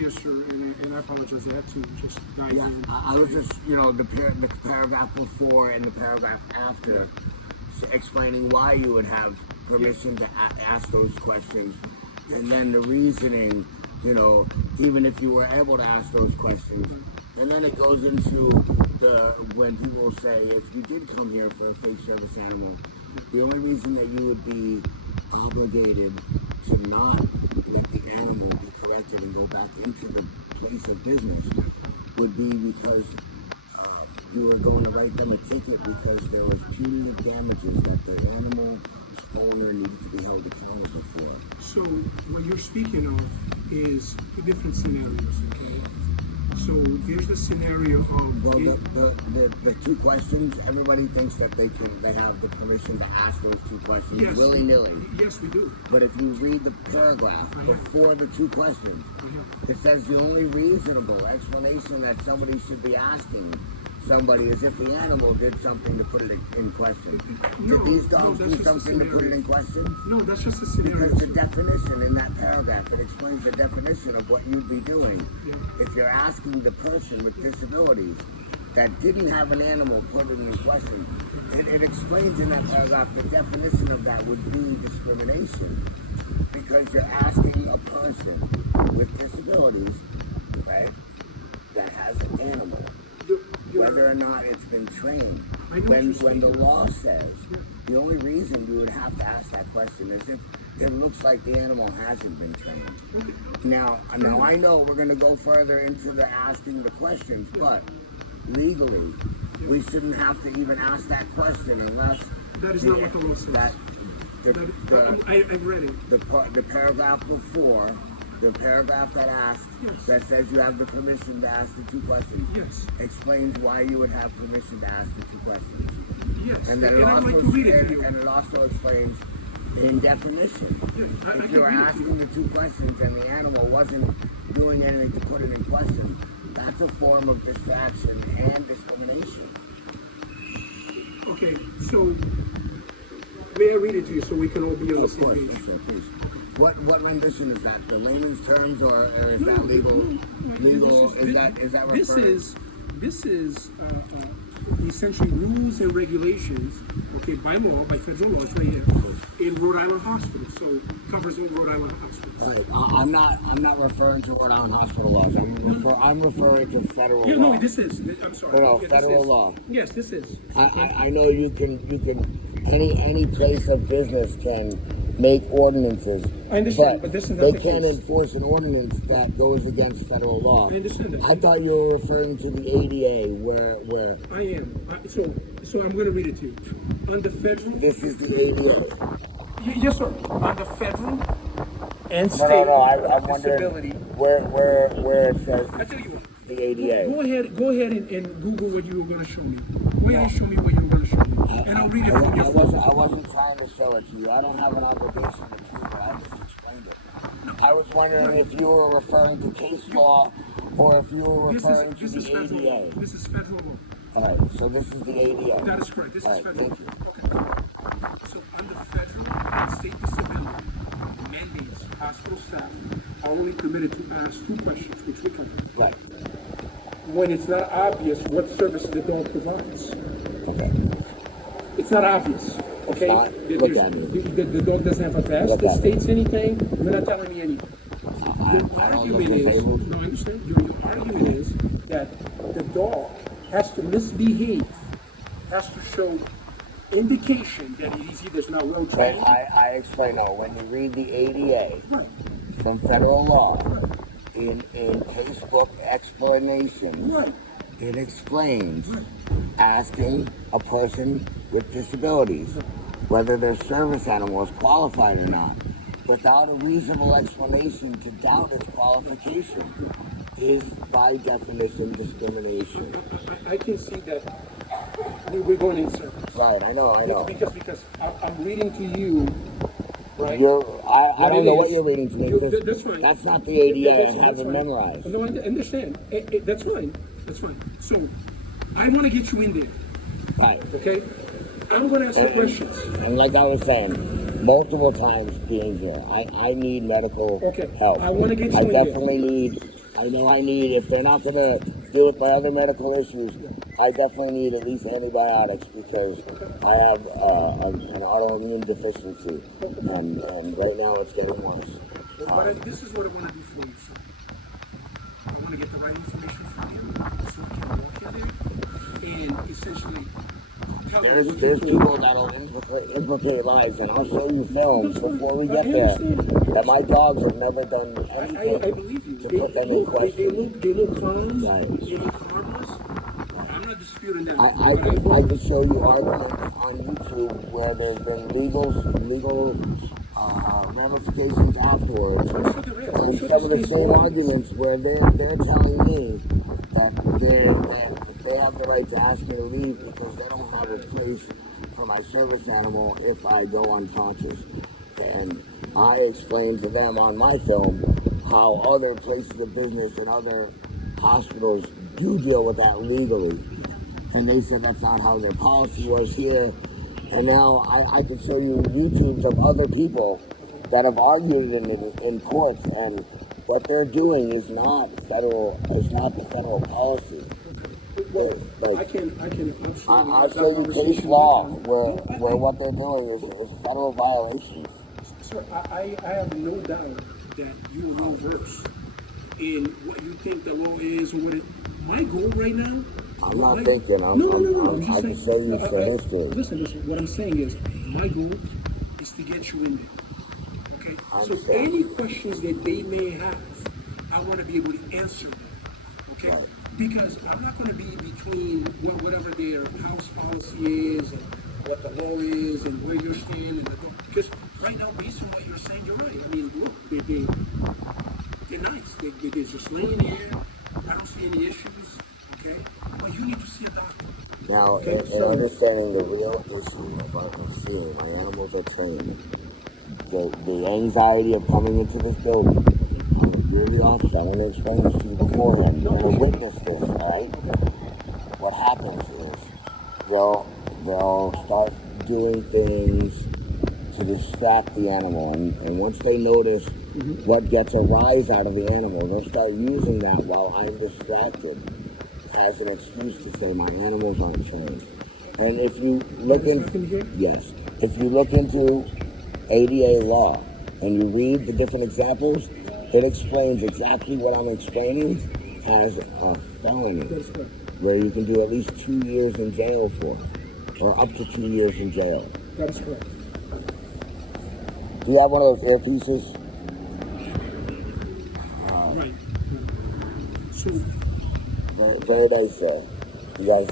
Yes, sir, and I apologize. I had to just dive Yeah, in. I was just, the paragraph before and the paragraph after explaining why you would have permission to ask those questions, and then the reasoning, even if you were able to ask those questions. And then it goes into when people say, if you did come here for a fake service animal, the only reason that you would be obligated to not let the animal be corrected and go back into the place of business would be because you were going to write them a ticket because there was punitive damages that the animal's owner needed to be held accountable for. So what you're speaking of is two different scenarios, okay? So there's the scenario of Well, the two questions. Everybody thinks that they have the permission to ask those two questions willy nilly. Yes, we do. But if you read the paragraph before the two questions, it says the only reasonable explanation that somebody should be asking somebody is if the animal did something to put it in question. Did these dogs do something to put it in question? No, that's just a scenario. Because the definition in that paragraph, it explains the definition of what you'd be doing if you're asking the person with disabilities that didn't have an animal put it in question. It explains in that paragraph the definition of that would be discrimination, because you're asking a person with disabilities, right, that has an animal, whether or not it's been trained. When the law says the only reason you would have to ask that question is if it looks like the animal hasn't been trained. Now I know we're going to go further into the asking the questions, but legally we shouldn't have to even ask that question unless that is not what the law says. I've read it. The paragraph before. The paragraph that asks, that says you have the permission to ask the two questions, explains why you would have permission to ask the two questions. Yes. And then it also explains in definition. If you're asking the two questions and the animal wasn't doing anything to put it in question, that's a form of distraction and discrimination. Okay, so may I read it to you so we can all be on the same page? Of course, please. What rendition is that? The layman's terms, or is that legal? Is that referred? This is essentially rules and regulations, okay, by law, by federal laws, right here, in Rhode Island Hospital. So it covers all Rhode Island hospitals. All right. I'm not referring to Rhode Island hospital laws. I'm referring to federal law. No, this is. I'm sorry. No, federal law. Yes, this is. I know you can any place of business can make ordinances. I understand, but this is not they the can't case. Enforce an ordinance that goes against federal law. I understand that. I thought you were referring to the ADA, where I am. So I'm going to read it to you. On the federal. This is the ADA. Yes, sir. On the federal and state I'm disability. wondering where it says I tell you what. the ADA. Go ahead and Google what you were going to show me. Go ahead and show me what you were going to show me, and I'll read it from your phone. I wasn't trying to show it to you. I don't have an obligation to prove it. I just explained it. I was wondering if you were referring to case law or if you were referring to the ADA. This is federal law. All right, so this is the ADA. That is correct. This is federal law. Thank you. Okay. So under federal and state disability mandates, hospital staff are only permitted to ask two questions, which we covered. Right. When it's not obvious what service the dog provides. Okay. It's not obvious. Okay? Look at me. The dog doesn't have a vest that states anything. You're not telling me anything. Your argument is, no, I understand. Your argument is that the dog has to misbehave, has to show indication that he's either not well trained. I explain. No, when you read the ADA from federal law, in casebook explanation, it explains asking a person with disabilities whether their service animal is qualified or not, without a reasonable explanation to doubt its qualification, is by definition discrimination. I can see that we're going in circles. Right, I know. Because I'm reading to you, right? I don't know what you're reading to me. That's fine. That's not the ADA. I have it memorized. No, I understand. That's fine. That's fine. So, I want to get you in there. Right. Okay? I'm going to ask the questions. And like I was saying, multiple times being here. I need medical help. I want to get you I in definitely need, I know I need, if they're not going to deal with my other medical issues, I definitely need at least antibiotics because I have an autoimmune deficiency. And right now it's getting worse. This is what I want to do for you, sir. I want to get the right information from you so I can walk in there and essentially tell you what There's to people do. that'll implicate lives, and I'll show you films before we get there that my dogs have never done anything I believe you. to put them in question. They look calm. Right. They look harmless. I'm not disputing that. I could show you arguments on YouTube where there's been legal ramifications afterwards, and some of the same arguments where they're telling me that they have the right to ask me to leave because they don't have a place for my service animal if I go unconscious. And I explained to them on my film how other places of business and other hospitals do deal with that legally. And they said that's not how their policy was here. And now I can show you YouTubes of other people that have argued in courts, and what they're doing is not the federal policy. Well, I can absolutely. I'll show you case law where what they're doing is federal violations. Sir, I have no doubt that you are well versed in what you think the law is or what it. My goal right now. I'm not thinking. No. I'm just I saying. can show you for history. Listen. What I'm saying is, my goal is to get you in there. Okay. So any questions that they may have, I want to be able to answer them. Okay. Right. Because I'm not going to be between whatever their house policy is and what the law is and where you're standing. Because right now, based on what you're saying, you're right. I mean, look, they're nice. They're just laying there. I don't see any issues. Okay, but you need to see a doctor. Now, in understanding the real issue of what I'm seeing, my animals are trained. The anxiety of coming into this building, you're the officer, I'm going to explain this to you beforehand. You're going to witness this, all right? What happens is they'll start doing things to distract the animal, and once they notice what gets a rise out of the animal, they'll start using that while I'm distracted as an excuse to say my animals aren't trained. And if you look if you look into ADA law and you read the different examples, it explains exactly what I'm explaining as a felony, where you can do at least 2 years in jail for, or up to 2 years in jail. That is correct. Do you have one of those earpieces? Right. So. Very nice, you guys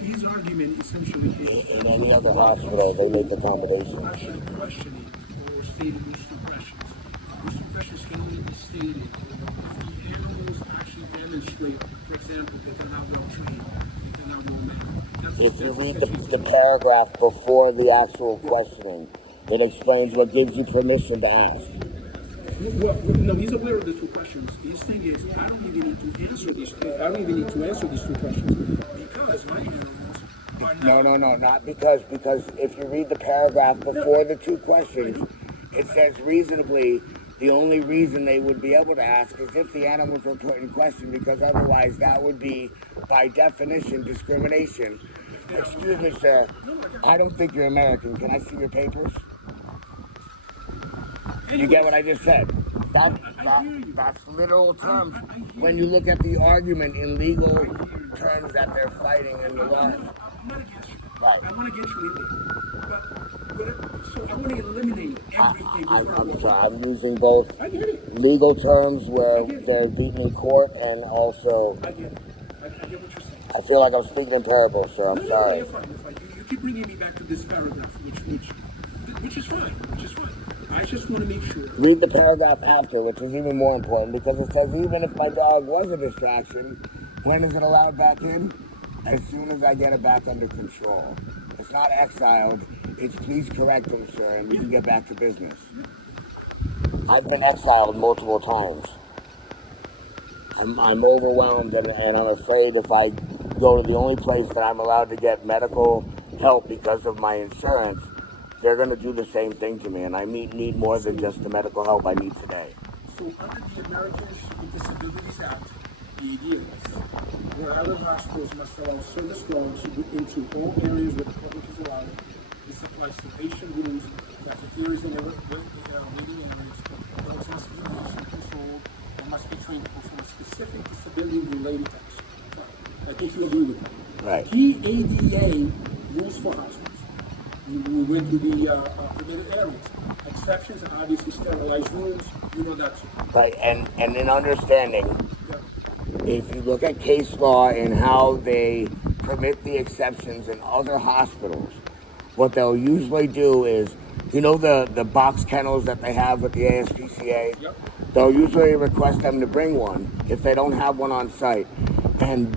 His argument essentially is in any other hospital, they make accommodations. I should question it or stated these two questions. These two questions can only be stated if the animals actually demonstrate, for example, that they're not well trained, that they're not well mannered. If you read the paragraph before the actual questioning, it explains what gives you permission to ask. Well, no, he's aware of the two questions. His thing is, I don't even need to answer these two questions because my animals are not. No, not because if you read the paragraph before the two questions, it says reasonably the only reason they would be able to ask is if the animals were put in question, because otherwise that would be, by definition, discrimination. Excuse me, sir. I don't think you're American. Can I see your papers? You get what I just said? That's literal terms. When you look at the argument in legal terms that they're fighting in the law. I'm not against you. Right. I want to get you in there. So I want to eliminate everything. I'm sorry. I'm using both I get it. legal terms where I get it. they're beaten in court, and also I get it. I get what you're saying. I feel like I'm speaking in parables, so I'm No, sorry. you're fine. You're fine. You keep bringing me back to this paragraph, which is fine. Which is fine. I just want to make sure. Read the paragraph after, which is even more important, because it says even if my dog was a distraction, when is it allowed back in? As soon as I get it back under control. It's not exiled. It's please correct him, sir, and we can get back to business. I've been exiled multiple times. I'm overwhelmed, and I'm afraid if I go to the only place that I'm allowed to get medical help because of my insurance, they're going to do the same thing to me, and I need more than just the medical help I need today. So under the Americans with Disabilities Act, the ADA, where other hospitals must allow service dogs into all areas where the public is allowed. This applies to patient rooms, cafeterias, and waiting areas. Dogs must be motion controlled and must be trained to perform specific disability-related tasks. I think you agree with that. Right. Key ADA rules for hospitals. We went through the permitted areas. Exceptions are obviously sterilized rooms. You know that too. Right, and in understanding, Yeah. if you look at case law and how they permit the exceptions in other hospitals, what they'll usually do is, you know the box kennels that they have with the ASPCA? Yep. They'll usually request them to bring one if they don't have one on site. And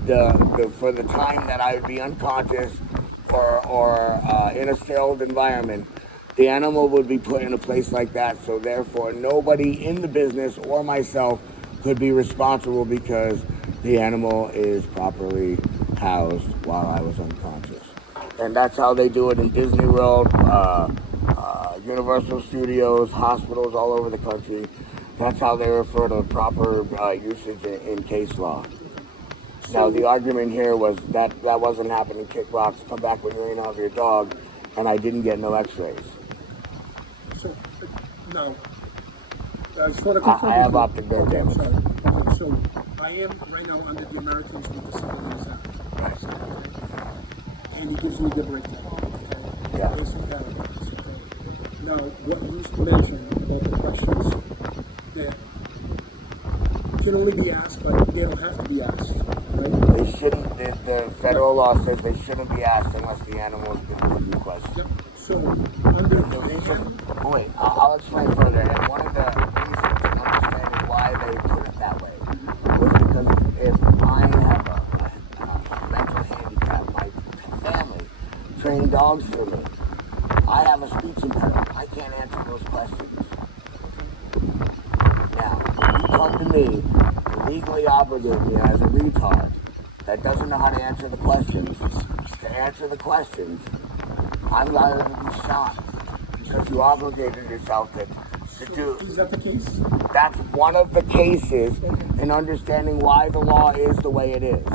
for the time that I would be unconscious or in a sterile environment, the animal would be put in a place like that. So therefore, nobody in the business or myself could be responsible because the animal is properly housed while I was unconscious. And that's how they do it in Disney World, Universal Studios, hospitals all over the country. That's how they refer to proper usage in case law. Now, the argument here was that wasn't happening. Kick rocks, come back when you're in of your dog, and I didn't get no x-rays. So, now, I just want to confirm. I have optic nerve Okay, I'm damage. sorry. Okay, so I am right now under the Americans with Disabilities Act. Right. Okay. And he gives me the breakdown. Okay. Yeah. Based on paragraphs. Okay. Now, what you mentioned about the questions that can only be asked, but they don't have to be asked, right? They shouldn't, the federal law says they shouldn't be asked unless the animal's been with you question. Yep. So, under The reason, wait, I'll explain further. And one of the reasons in understanding why they put it that way was because if I have a mental handicap, my family train dogs for me. I have a speech impediment. I can't answer those questions. Now, you come to me, legally obligate me as a retard that doesn't know how to answer the questions. To answer the questions, I'm liable to be shot because you obligated yourself to do. is that the case? That's one of the cases in understanding why the law is the way it is.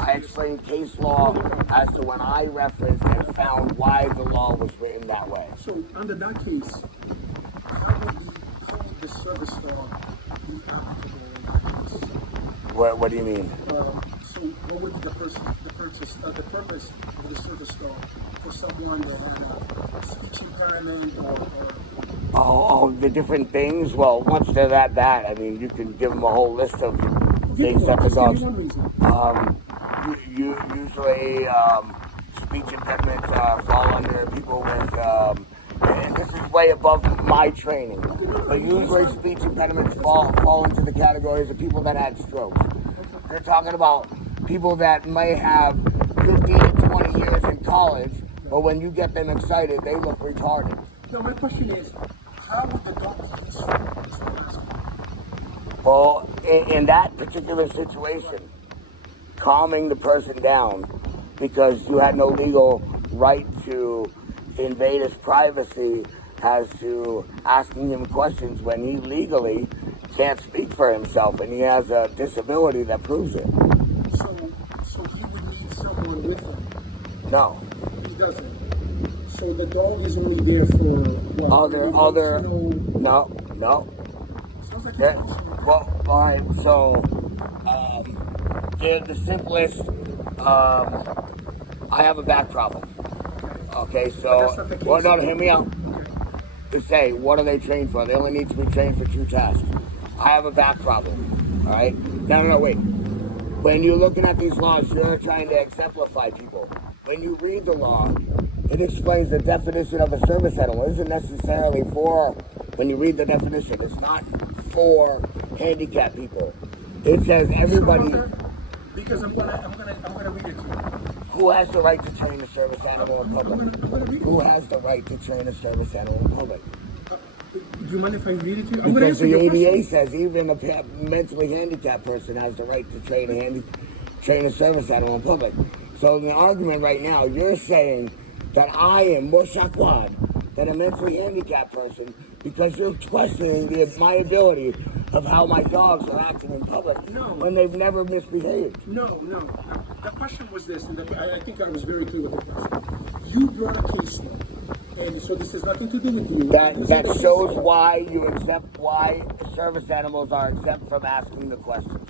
I explained case law as to when I referenced and found why the law was written that way. So, under that case, how would the service dog be applicable in that case? What do you mean? So, what would be the purpose of the service dog for someone that had a speech impairment or Oh, the different things? Well, once they're that bad, I mean, you can give them a whole list of things that the dogs. Give me one reason. Usually, speech impediments fall under people with, and this is way above my training, but usually speech impediments fall into the categories of people that had strokes. They're talking about people that may have 15 to 20 years in college, but when you get them excited, they look retarded. No, my question is, how would the dog be useful? That's what I'm asking. Well, in that particular situation, calming the person down because you had no legal right to invade his privacy as to asking him questions when he legally can't speak for himself and he has a disability that proves it. So he would need someone with him. No. He doesn't. So the dog is only there for what? No. Sounds like Yeah, well, all right, so the simplest I have a back problem. Okay, But so, that's not the case. well, no, hear me out. Okay. To say, what are they trained for? They only need to be trained for 2 tasks. I have a back problem. All right? No, wait. When you're looking at these laws, you're trying to exemplify people. When you read the law, it explains the definition of a service animal. It isn't necessarily for, when you read the definition, it's not for handicapped people. It says everybody. Because I'm gonna read it to you. Who has the right to train a service animal in public? I'm gonna read it. Who has the right to train a service animal in public? Do you mind if I read it to you? I'm gonna Because answer the your ADA question. says even a mentally handicapped person has the right to train a service animal in public. So in the argument right now, you're saying that I am more shakwad than a mentally handicapped person because you're questioning my ability of how my dogs are acting in public No. when they've never misbehaved. No. The question was this, and I think I was very clear with the question. You brought a case law, and so this has nothing to do with you. That shows why service animals are exempt from asking the questions.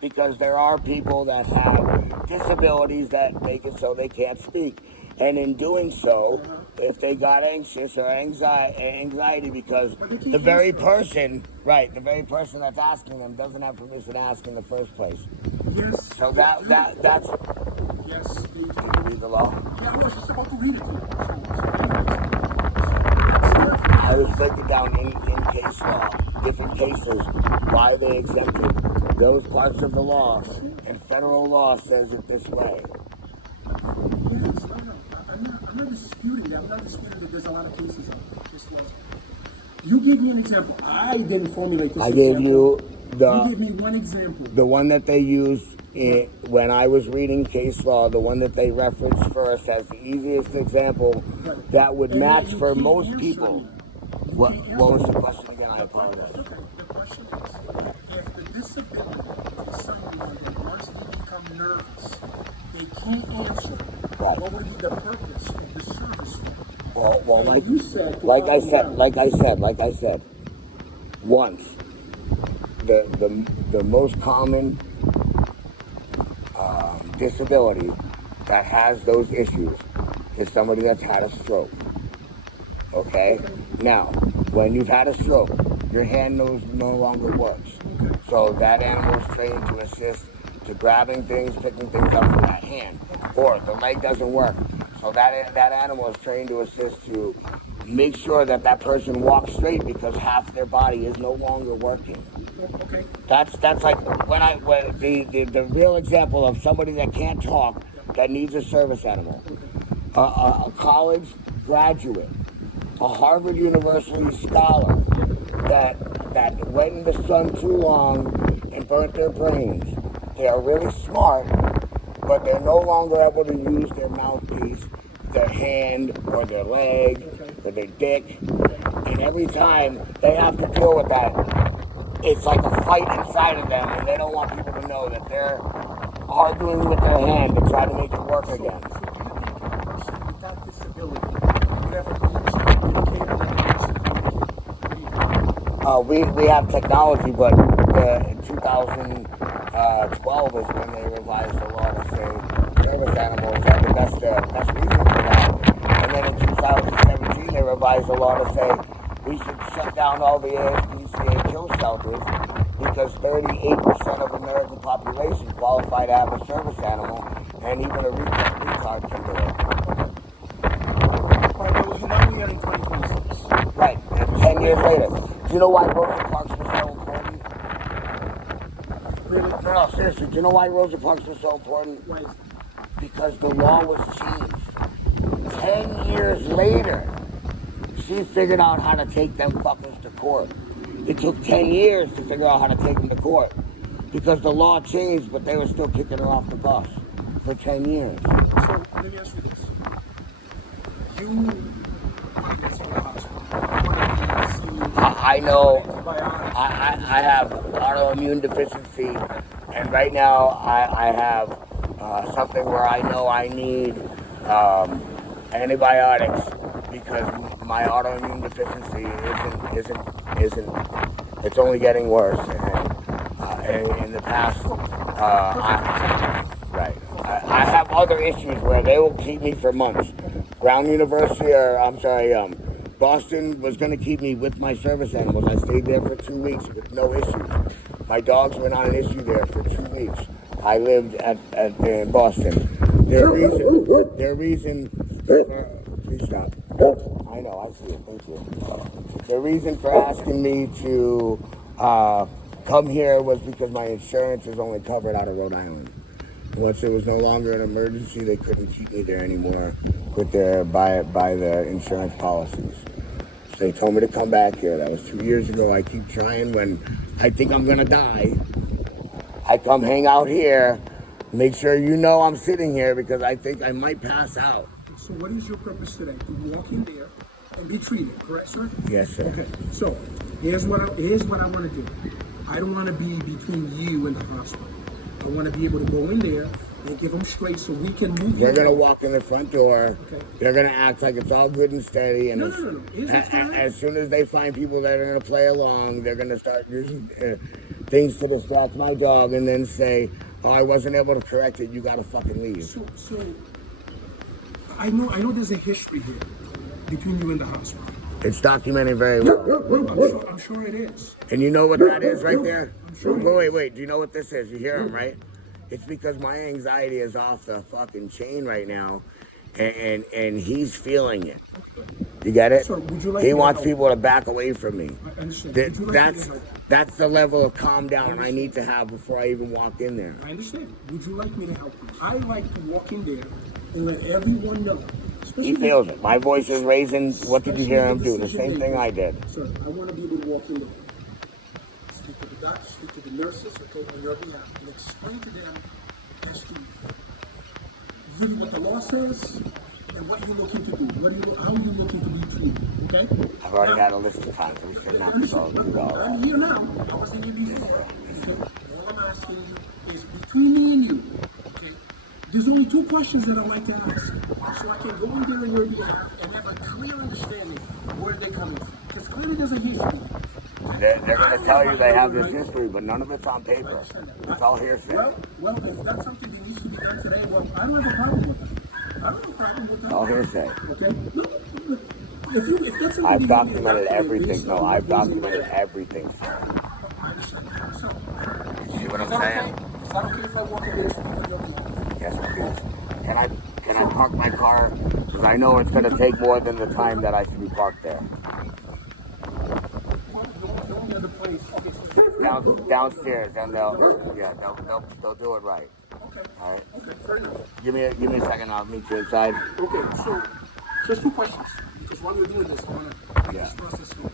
Because there are people that have disabilities that make it so they can't speak. And in doing so, if they got anxious or anxiety because the very person that's asking them doesn't have permission to ask in the first place. Yes. So that's... Yes. Did you read the law? Yeah, I was just about to read it to you. I was breaking down in case law, different cases, why they exempted those parts of the law, and federal law says it this way. Yes, no. I'm not disputing that. I'm not disputing that there's a lot of cases out there. Just wasn't. You gave me an example. I didn't formulate this I gave you You gave me one example. the one that they used when I was reading case law, the one that they referenced first as the easiest example that would match for most people. What was the question again? I apologize. Okay, the question is, if the disability is someone that once they become nervous, they can't answer, what would be the purpose of the service? Well, And you said, like I said, once the most common disability that has those issues is somebody that's had a stroke. Okay? Now, when you've had a stroke, your hand no longer works. So that animal is trained to assist to grabbing things, picking things up with that hand. Or the leg doesn't work. So that animal is trained to assist to make sure that person walks straight because half their body is no longer working. Okay. That's like when the real example of somebody that can't talk that needs a service animal. A college graduate, a Harvard University scholar that went in the sun too long and burnt their brains. They are really smart, but they're no longer able to use their mouthpiece, their hand, or their leg, or their dick. And every time they have to deal with that, it's like a fight inside of them, and they don't want people to know that they're arguing with their hand to try to make it work again. So do you think if a person with that disability would have a means to communicate or not a means to communicate? We have technology, but in 2012 is when they revised the law to say service animals are the best reason for that. And then in 2017 they revised the law to say we should shut down all the ASPCA kill shelters because 38% of American population qualify to have a service animal, and even a retard can do it. Alright, well, now we are in 2026. Right, and 10 years later. Do you know why Rosa Parks was so important? Really? No, seriously, do you know why Rosa Parks was so important? Why is that? Because the law was changed. 10 years later, she figured out how to take them fuckers to court. It took 10 years to figure out how to take them to court. Because the law changed, but they were still kicking her off the bus for 10 years. So, let me ask you this. You want to get to the hospital. You want to be seen. I know Antibiotics. I have autoimmune deficiency, and right now I have something where I know I need antibiotics because my autoimmune deficiency isn't it's only getting worse. And in the past, I have other issues where they will keep me for months. Brown University, Boston was going to keep me with my service animals. I stayed there for 2 weeks with no issues. My dogs were not an issue there for 2 weeks. I lived in Boston. Their reason please stop. I know, I see it, thank you. The reason for asking me to come here was because my insurance is only covered out of Rhode Island. Once it was no longer an emergency, they couldn't keep me there anymore with by the insurance policies. So they told me to come back here. That was 2 years ago. I keep trying. When I think I'm gonna die, I come hang out here, make sure you know I'm sitting here because I think I might pass out. So what is your purpose today? To walk in there and be treated, correct, sir? Yes, sir. Okay, so here's what I want to do. I don't want to be between you and the hospital. I want to be able to go in there and give them straight so we can move. They're going to walk in the front door. Okay. They're going to act like it's all good and steady. And No. As soon as they find people that are going to play along, they're going to start using things to distract my dog and then say, oh, I wasn't able to correct it. You got to fucking leave. So I know there's a history here between you and the hospital. It's documented very well. I'm sure it is. And you know what that is right there? Sure. Wait. Do you know what this is? You hear him, right? It's because my anxiety is off the fucking chain right now, and he's feeling it. You get it? So would you like he wants people to back away from me. I understand. That's the level of calm down I need to have before I even walk in there. I understand. Would you like me to help you? I like to walk in there and let everyone know. He feels it. My voice is raising. What did you hear him do? The same thing I did. Sir, I want to be able to walk in there. Speak to the doctor, speak to the nurses, okay, on your behalf, and explain to them as to really what the law says and what you're looking to do. How are you looking to be treated, okay? I've already had a list of times. We should not be all I'm here now. I wasn't here before. Okay? All I'm asking you is between me and you, okay? There's only 2 questions that I'd like to ask, so I can go in there on your behalf and have a clear understanding where they're coming from. Because clearly there's a history. They're going to tell you they have this history, but none of it's on paper. It's all hearsay. Well, if that's something that needs to be done today, well, I don't have a problem with that. I don't have a problem with that. All hearsay. Okay? No. If that's something I've documented everything. No, I've documented everything. I understand. So, you see what I'm saying? Is that okay if I walk away from you? Yes, please. Can I park my car? Because I know it's going to take more than the time that I should be parked there. Downstairs, and they'll do it right. Okay. All right. Okay, fair enough. Give me a second. I'll meet you inside. Okay, so just 2 questions. Because while you're doing this, I want to make this process go.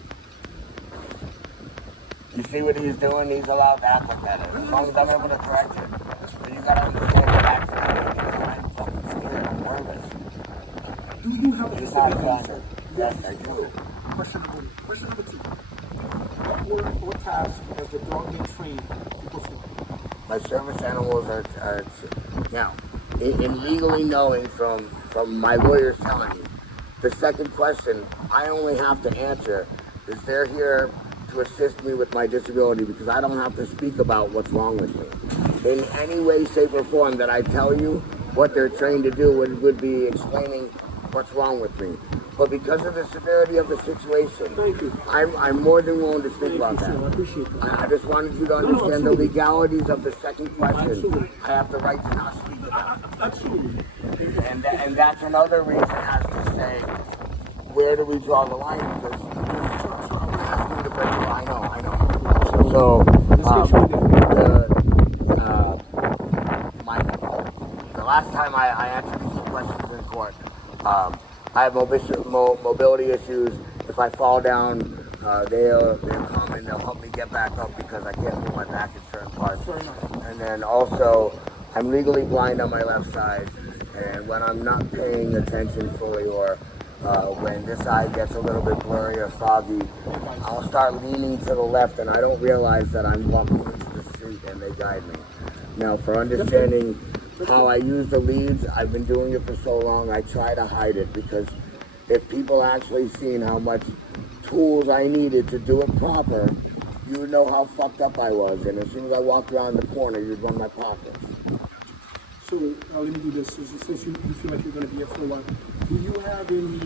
You see what he's doing? He's allowed to act like that. As long as I'm able to correct it. But you gotta understand that accident. I'm fucking scared. I'm nervous. Do you have a He's not disability? trying to. Yes, I do. Question number 1. Question number 2. What work or task has the dog been trained to perform? My service animals are now, in legally knowing from my lawyers telling me, the second question I only have to answer is they're here to assist me with my disability because I don't have to speak about what's wrong with me. In any way, shape, or form that I tell you what they're trained to do would be explaining what's wrong with me. But because of the severity of the situation, Thank you. I'm more than willing to speak about Thank you, that. sir. I appreciate that. I just wanted you to understand the legalities of the second question. Absolutely. I have the right to not speak about it. Absolutely. And that's another reason as to say, where do we draw the line? Because I'm asking you to break the line. I know. So, the last time I answered these 2 questions in court, I have mobility issues. If I fall down, they'll come and they'll help me get back up because I can't move my back in certain parts. And then also, I'm legally blind on my left side, and when I'm not paying attention fully or when this eye gets a little bit blurry or foggy, I'll start leaning to the left and I don't realize that I'm walking into the street and they guide me. Now, for understanding how I use the leads, I've been doing it for so long, I try to hide it because if people actually seen how much tools I needed to do it proper, you would know how fucked up I was. And as soon as I walked around the corner, you'd run my pockets. So let me do this. Since you feel like you're going to be here for a while, do you have any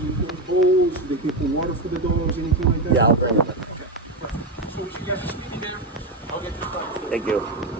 bowls? They can put water for the dogs, anything like that? Yeah, I'll bring them. Okay, perfect. So you guys just meet me there. I'll get this started. Thank you.